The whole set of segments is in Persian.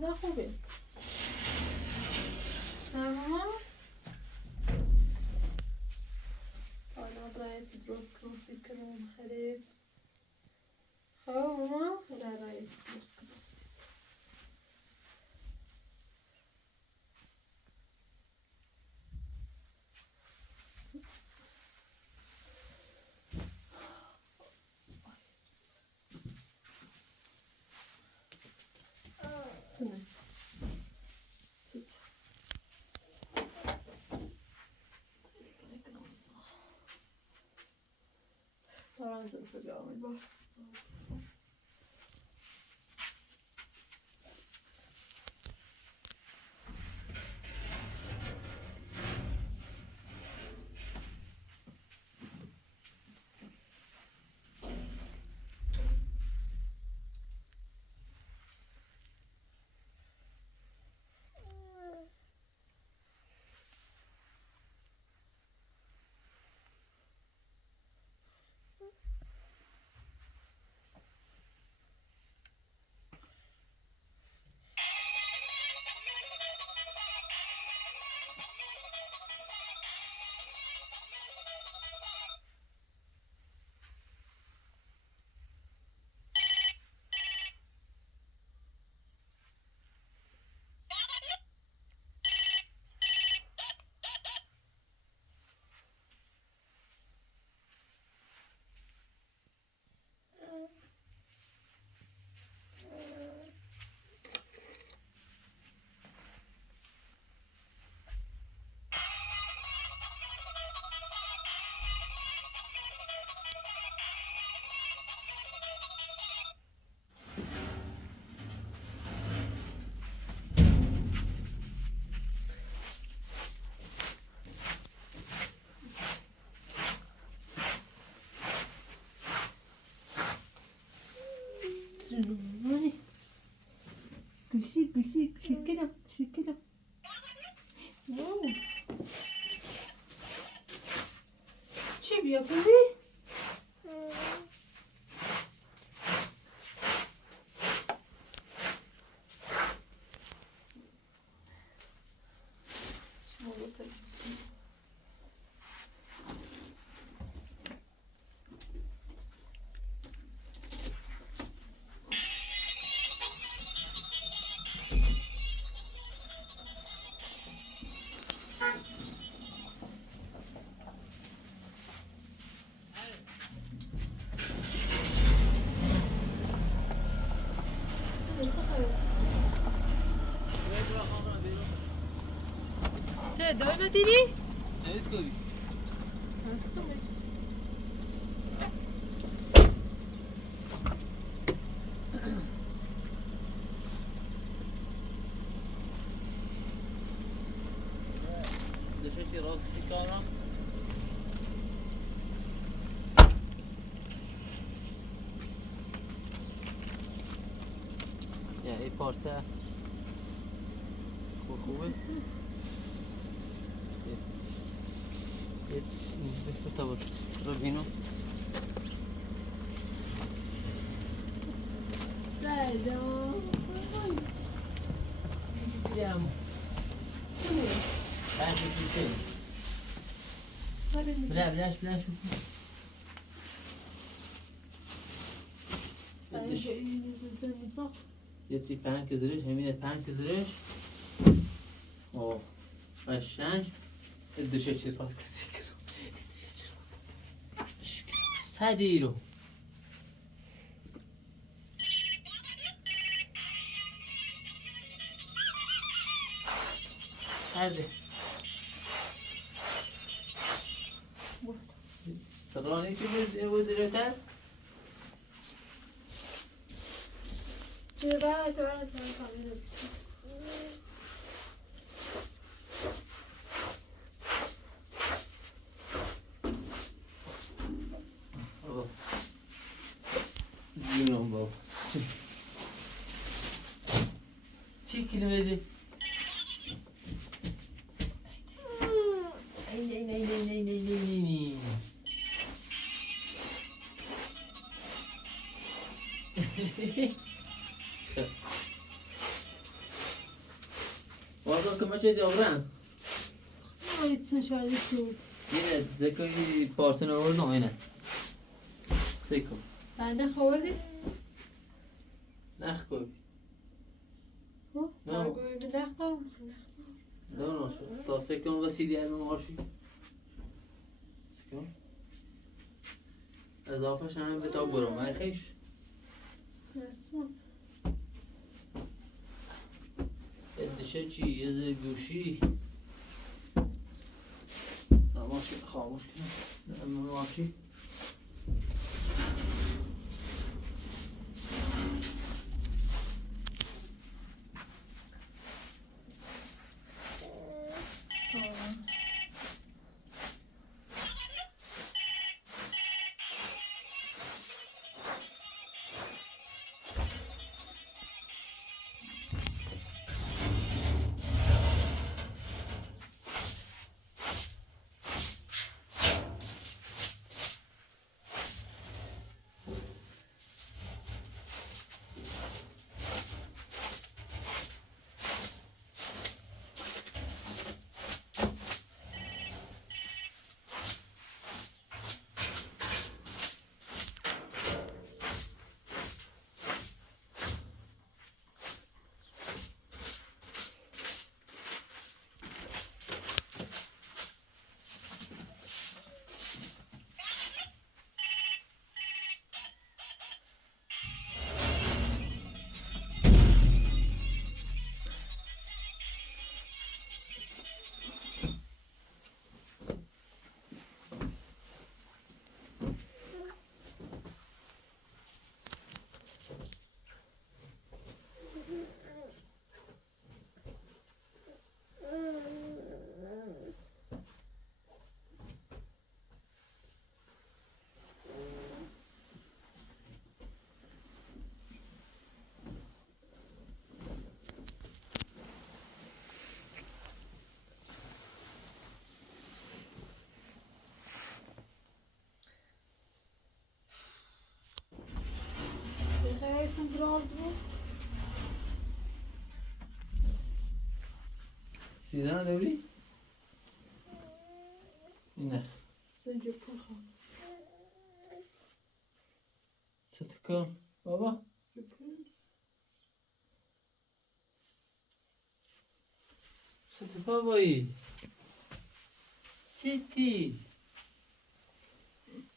نه خوبه تمام حالا باید درست کنید کنم خرید خب ماما باید درست کنید Sine. Sit. Daran sind wir gar nicht wahr. Mani. Güçlü şekerim. Wow. چی بیا کنی؟ چه دائما دیدی؟ Evet koy. Nasıl? دشتی راستی کارم. Ya ای پارچه خوبه یه تا بود رو بینو سلام دیدم بعد چیزی بلاش یه چی پنج کزرش همینه پنج کزرش قشنگ دوشه چی راست کسی کرو سدی رو سده سرانی که بزرگتر چرا جونم بابا چی کلمه نه چه داغرن باید سنشالی شد یه زکایی پارسن آورد نه سیکو بنده خوردی؟ نخ کوی نه گوی به نختارم نه تا سیکم وسیدی همه ماشی سیکم اضافه شنم به تا برم ای خیش نسیم ادشه چی یه زیر گوشی ماشی خاموش کنم ماشی بخیر دراز بود سیدن دوری؟ نه سنجو پخم چه کن بابا چه بابایی چی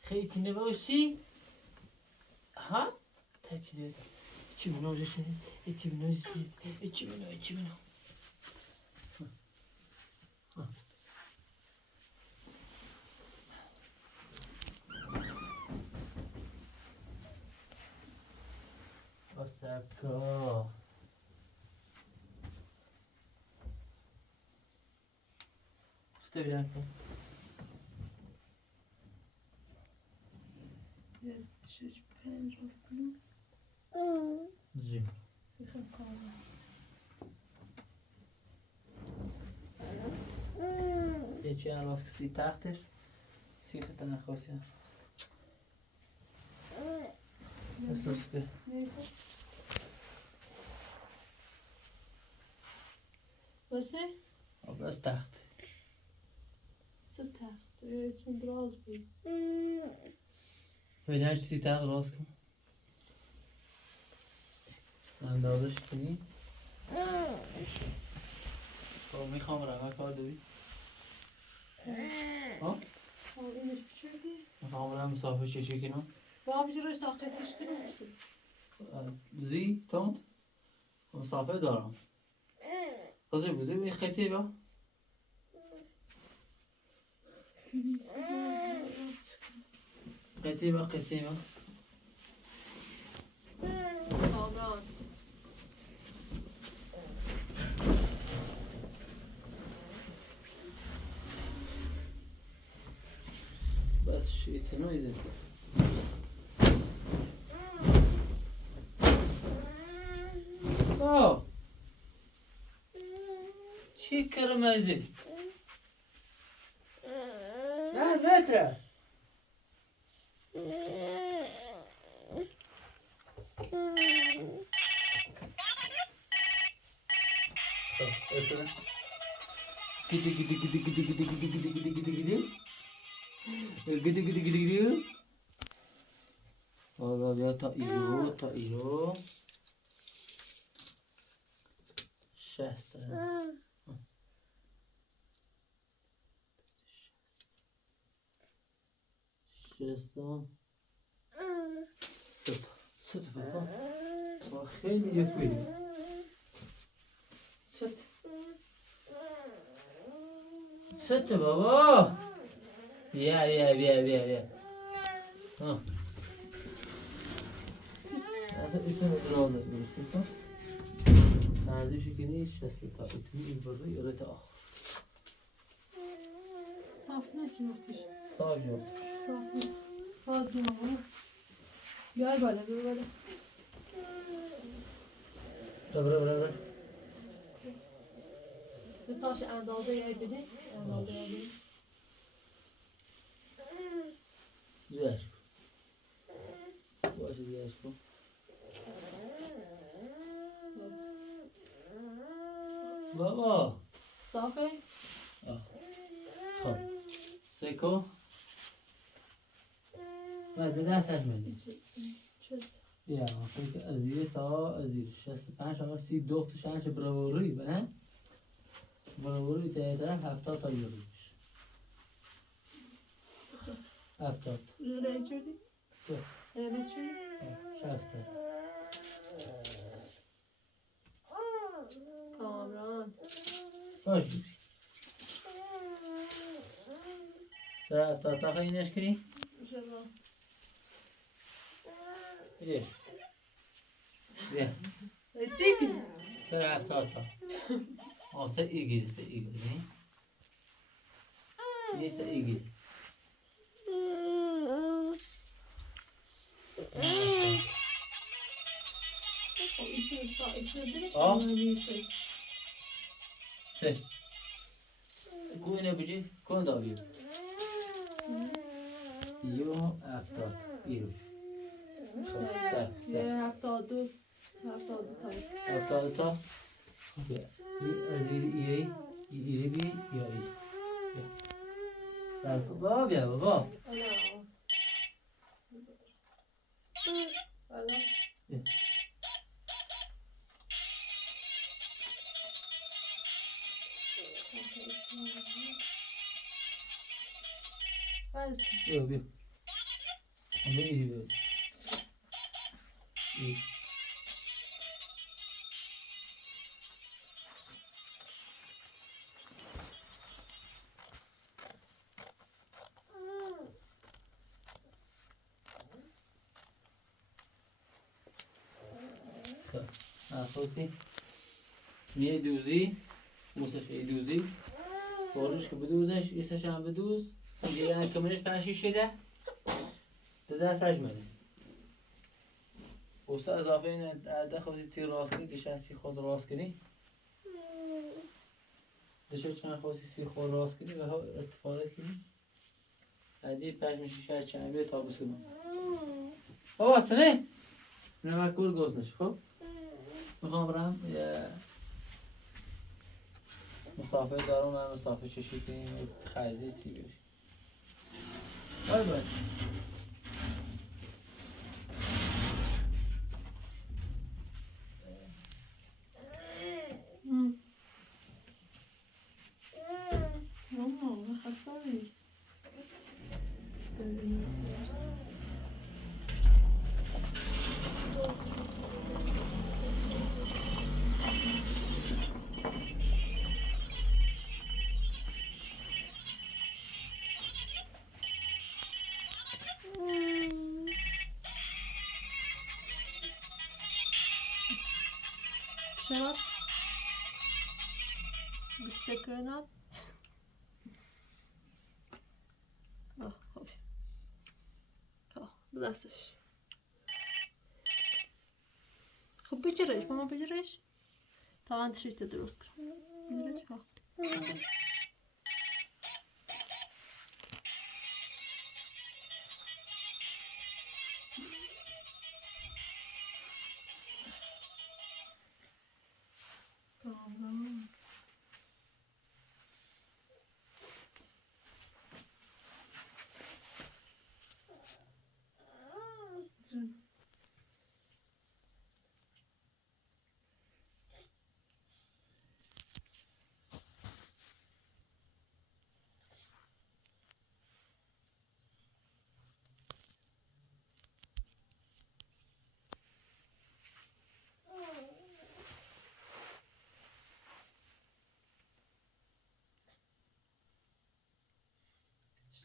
خیلی نباشی ها تچیده چی منوزش چی منوزش چی منو Osaka. Stai vedendo? شش پنج راست کنم زين. سیخ کامل Deci am luat si tachter. Si că n-a fost ea. Asta spe. واسه؟ Bas taht. Co tak? To jest ten rozbój. Vedea si taht rozkom. اندازش کنی؟ خب میخوام رقم کار داری؟ ها؟ اینش بچردی؟ میخوام برم مسافر چشی کنم؟ با بجرش طاقتش کنم بسید زی تند؟ مسافر دارم خزی بزی بی خیلی با؟ قطعی با قطعی با کامران بس شیطی نویزی با چی کرمزی؟ نه متر خب اتونه Gidi gidi gidi gidi gidi gidi gidi gidi gidi gidi. Gidi gidi gidi gidi. Baba bia ta iro. Şeste. Şeste. Sıt baba. Bak خیلی yapıyor. Sıt baba. Ya. Ha. Aslında içine bir oldu. Sıt. Tarzı şekilde şeste ta. İçini iyi burada yürüte ah. Saf ne noktaş? Sağ yok. Saf. Fazla ama. Gel böyle. Bırak. Bir taş eندازه بده. اندازه بده. Güzel. Bu açı güzel. Baba. صافه؟ خب سیکو بعد دست میدی چیز یا فکر ازیره تا ازیر 65 اما 32 تا شانس براوری بنه براوری تا طرف 70 تا یورو میشه 70 رنگ شدی؟ قرمز شدی؟ 60 کامران باش سر 70 تا خیلی نشکری میشه راست بیا سیکی سر 70 تا سر ایگیری یه سر ایگیری içeri bir Aa. şey. Şey. Koy ne bıcı? Koy da bir. Yo after. Iro. یه 72 72 تا After ta. Okey. Bir iri bir ya iri. Baba ya baba. Hala. Yok. Ama iri bir. İyi. خواستی یه دوزی موسش یه دوزی بارش که بدوزش یه سش هم بدوز دیگه یعنی کمرش پنشی شده دست مده اوستا اضافه اینه ده خواستی تیر راست کنی دیشه سی خود راست کنی دیشه چند خواستی سی خود راست کنی و ها استفاده کنی عدی پش میشه شاید چند بیه تا بسکنم بابا تنه نمک گل گوز نشه خب میخوام برم یه مسافر دارم من مسافر چشی کنیم خرزی چی بشیم بای بای ماما حسابی Şarap. Güçte kırnat. دستش خب بجرش ماما بجرش تا من تشریش درست کنم بجرش ها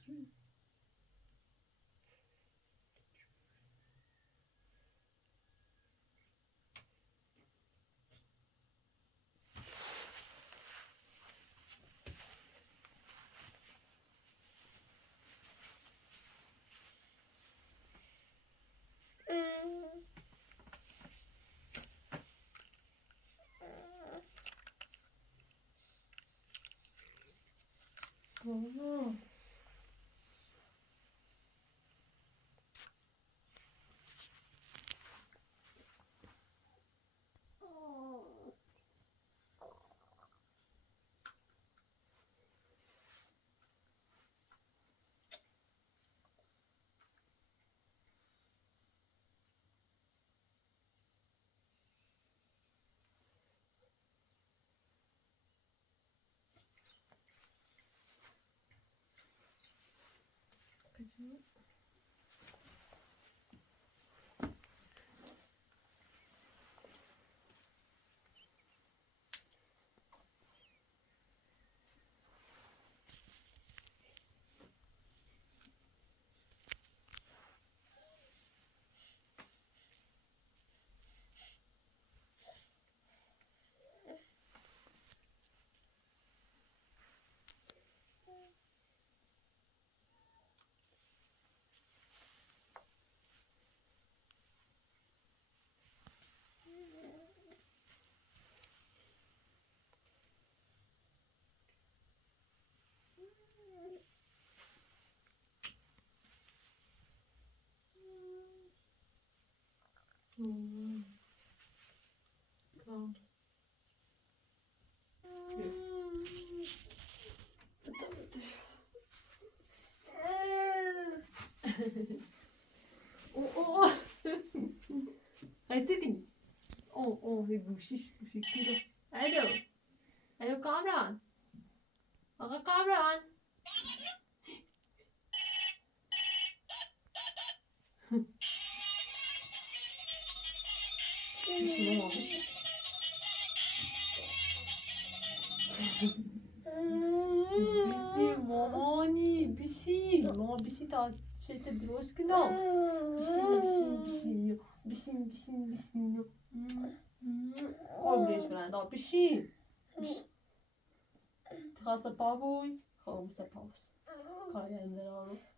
Kızım. Tamam. Oh. Heizig. Oh, wie gushish kilo. Hallo, Kamran. Aga Kamran. Bişi mama bişi. Bişi mamani bişi. Mama bişi ta şeyde droşkino. Bişi. Koy buraya falan daha bişi. Trasa pavuj. Komsa paus.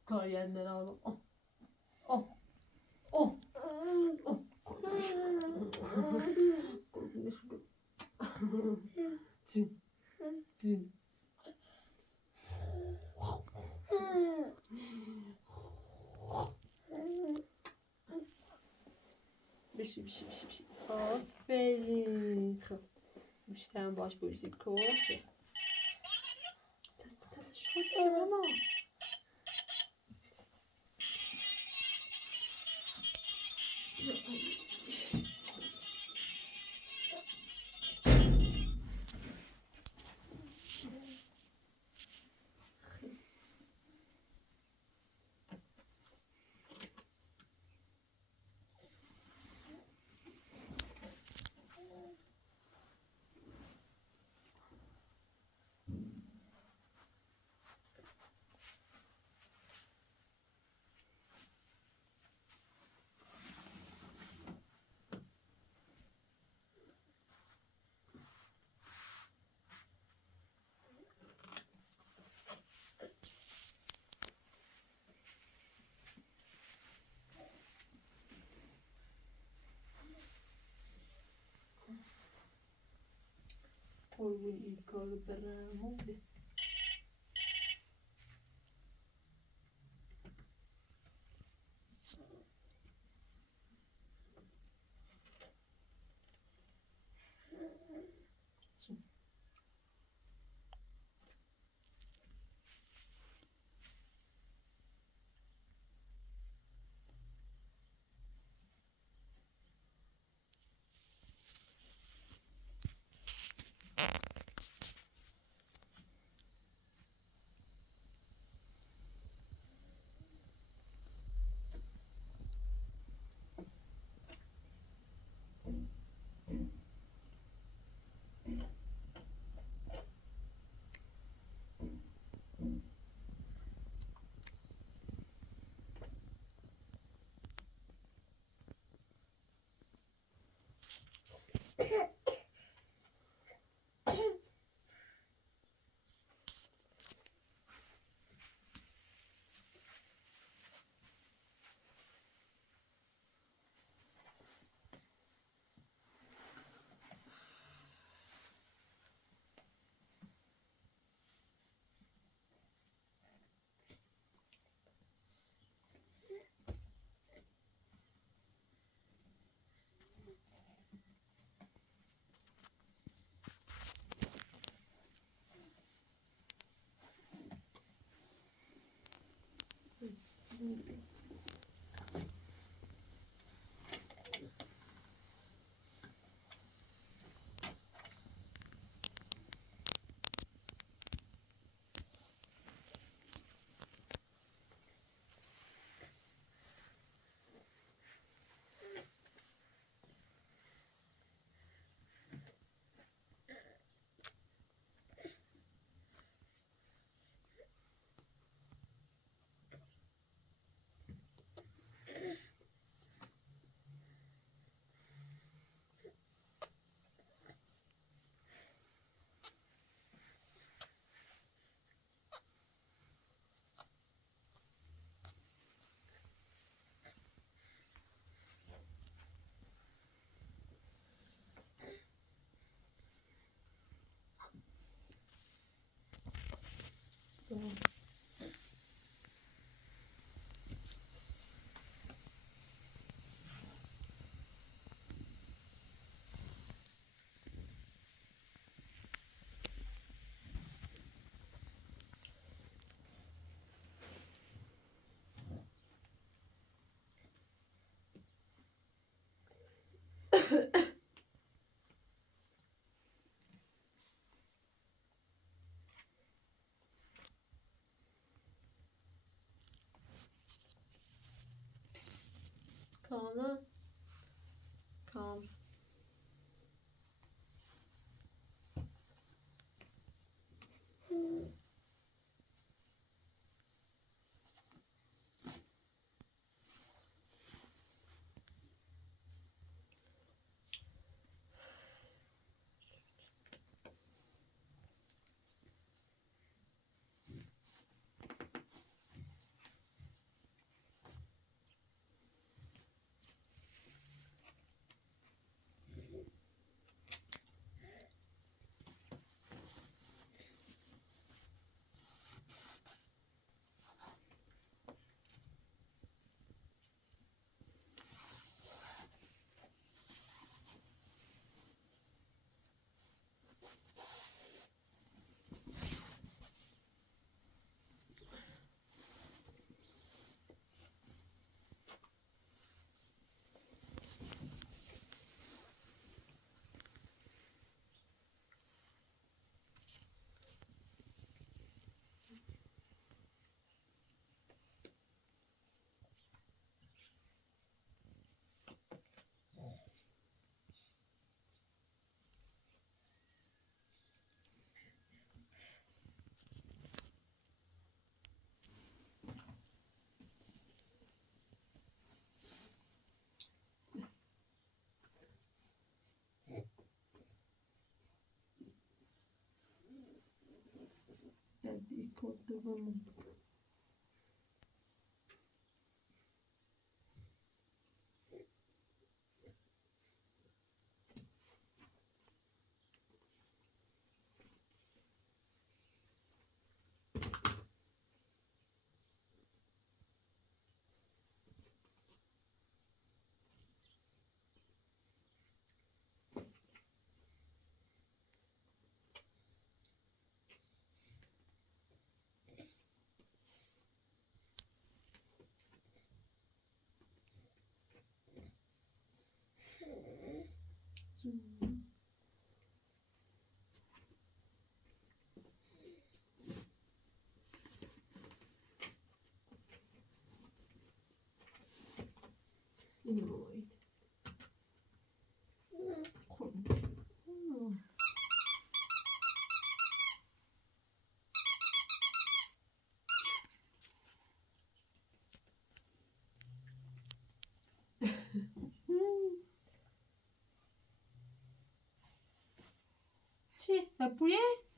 Kajenden alım. Oh. Korkmuş. Cin. Bişi. Aferin. Müşten baş boyucu koy. Tas şöyle ama. Oyun ilk alıp beraber. Tamam. Pis pis. Kaan'a. Kaan. Dedikodu. Oj. Kom. Sì, la pulire?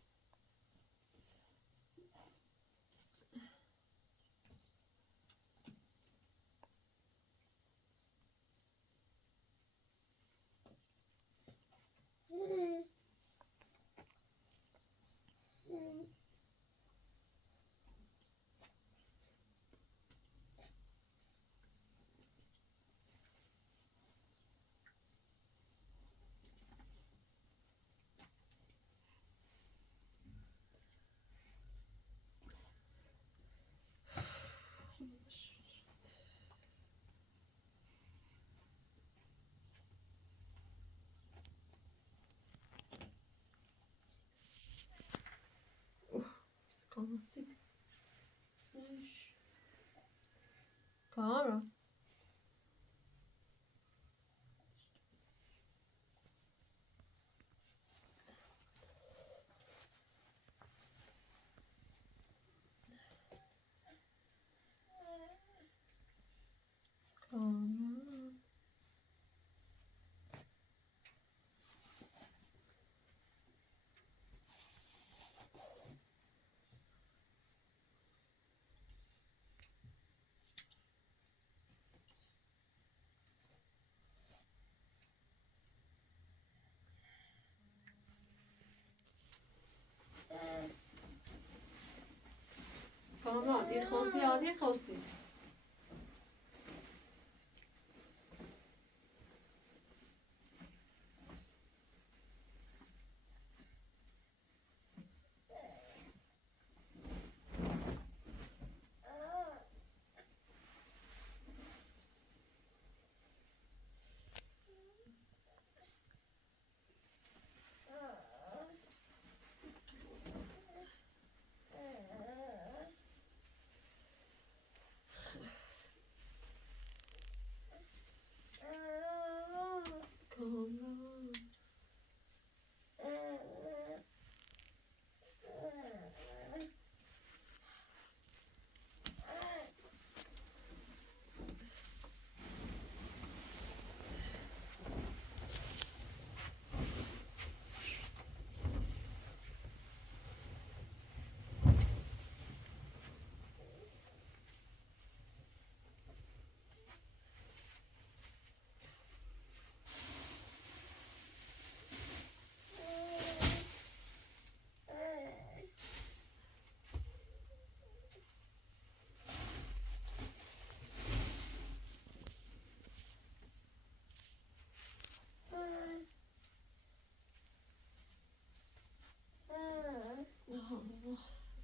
Anlatayım. Eş. Kamera. Kamera. Kamera. Bir خوصی عادی خوصی.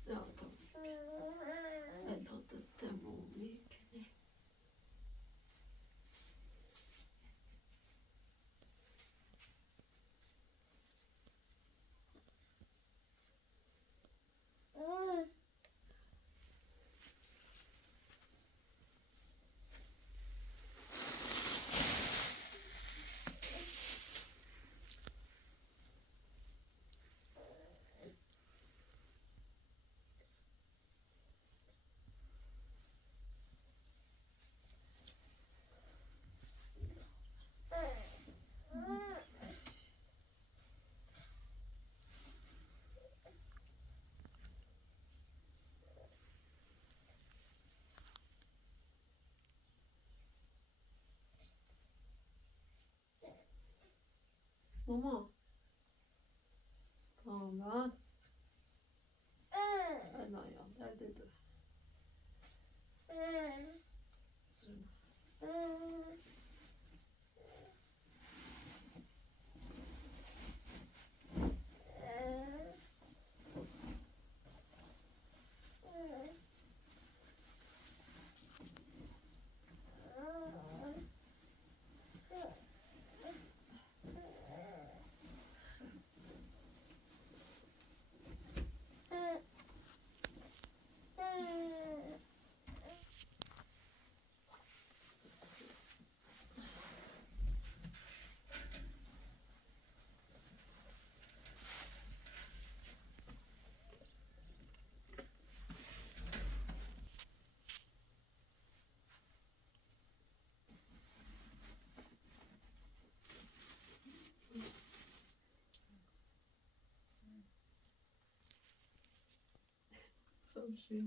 Ja, eller dette må vi kunne. Mama. Tamam. Ben ayağım nerededir? Sırma. Şey.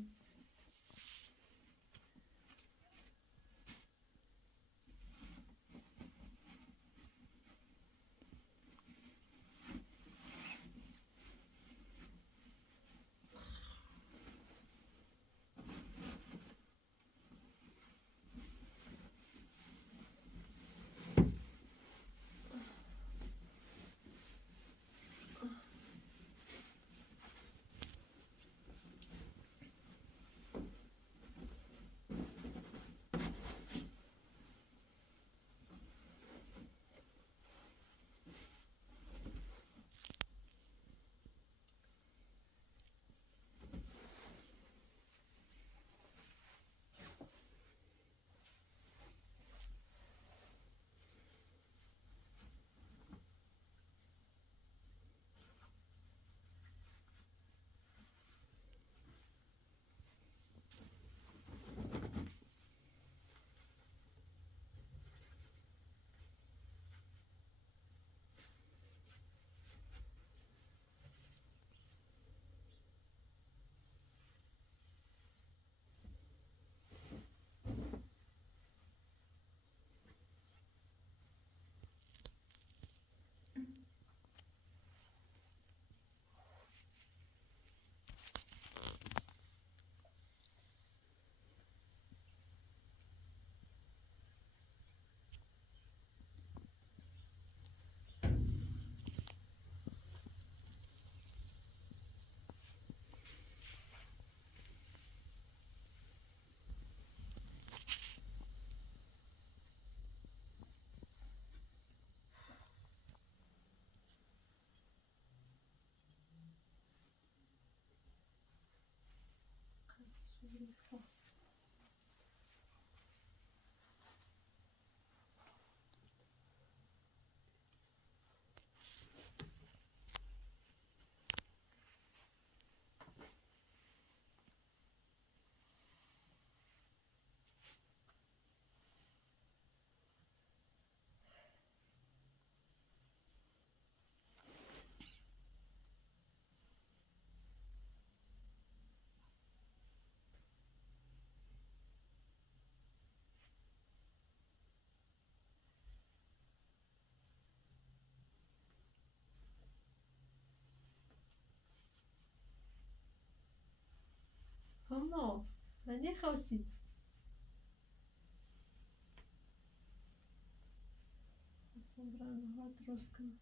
ماما من نخواستی اصلا برای نهار درست کنم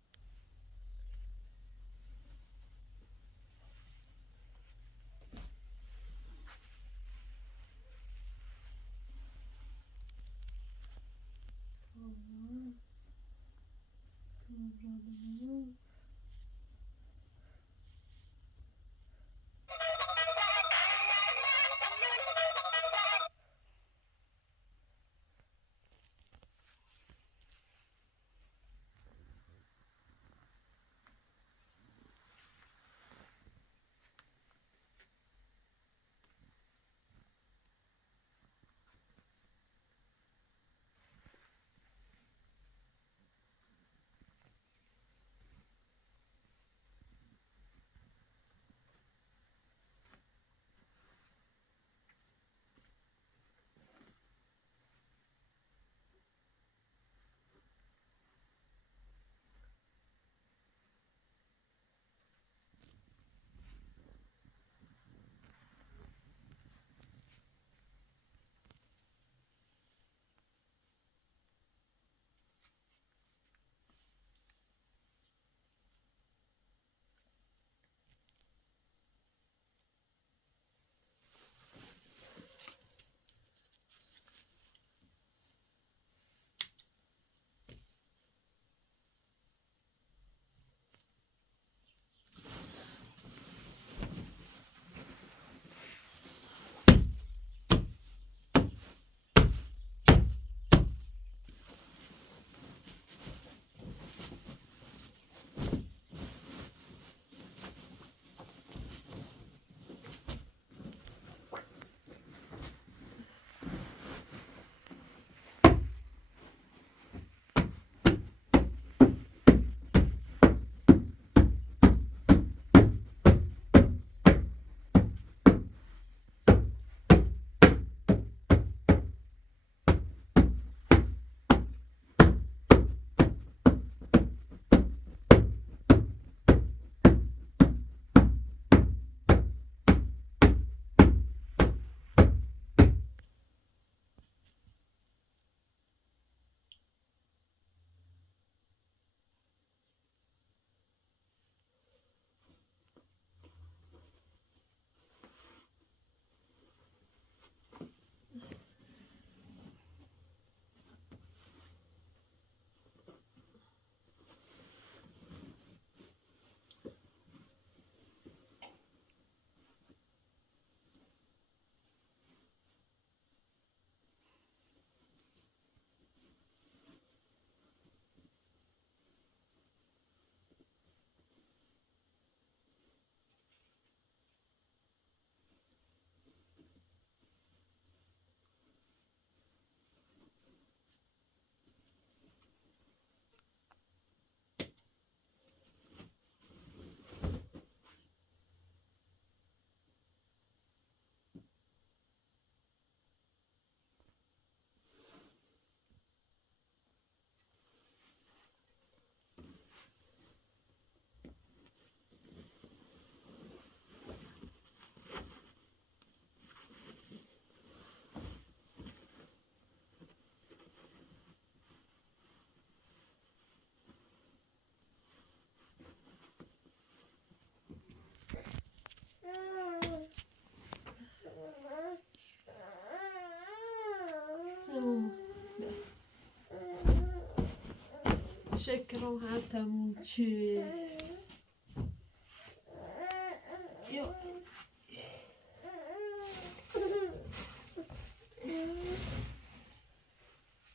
شكرا حتى موتشي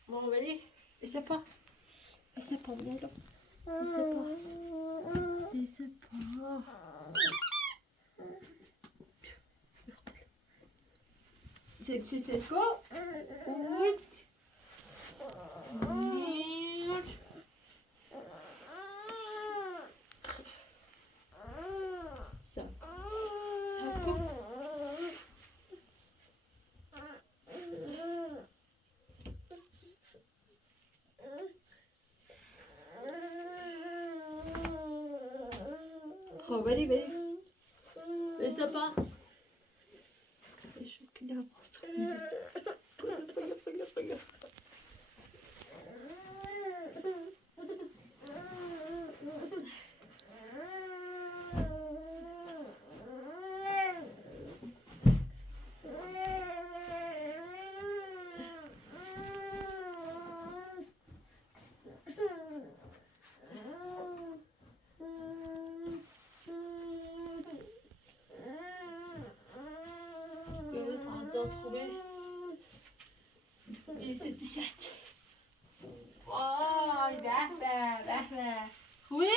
Bon, vas-y, essaie pas. Essaie pas, Milo. Essaie pas. Essaie pas. C'est quoi? Oui. Ça. Oh, vas-y, vas-y. Essaie pas. Bile bastır. Bile. خوبه بیست دیشت وای به به خوبه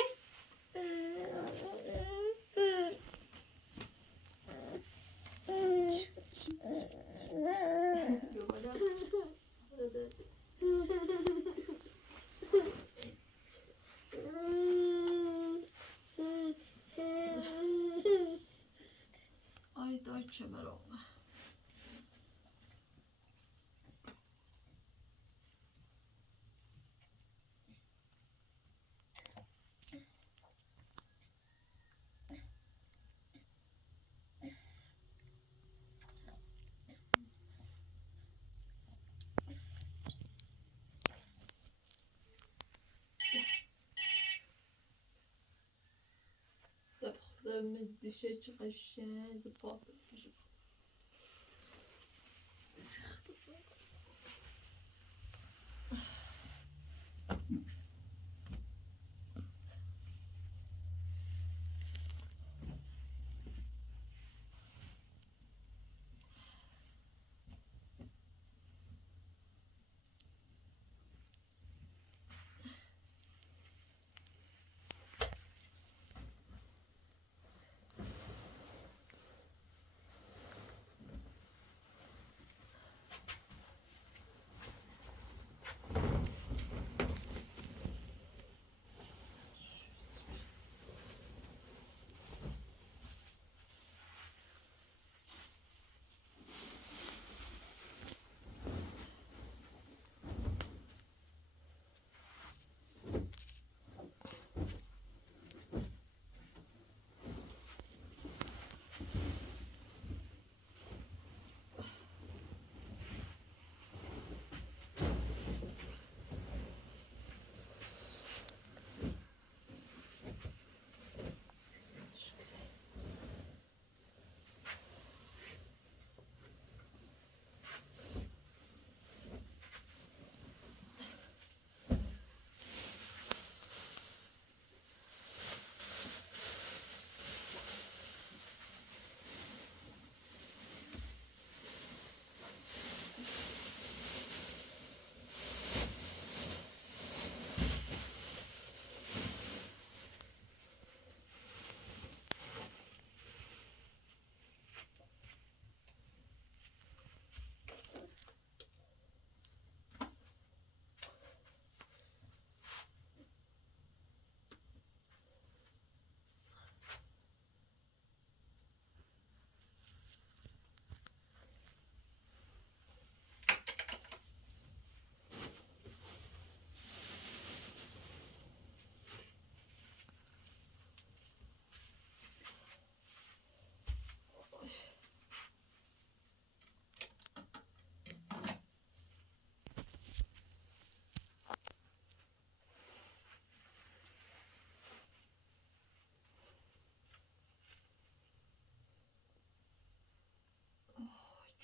آی دایچه برام من دیشه چه قشنگ زپاق بشه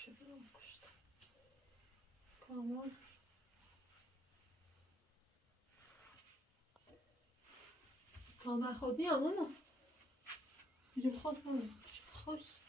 چه برام کشتم کامل کامل خود نیام اما بیرون خواست نمیم خوش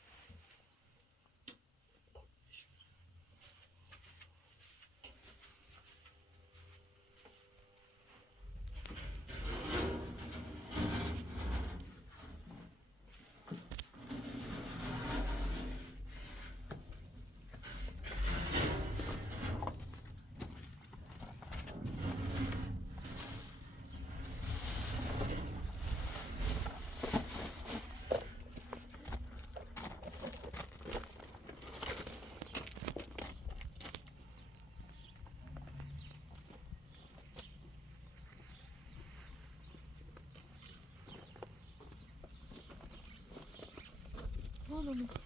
Oğlum.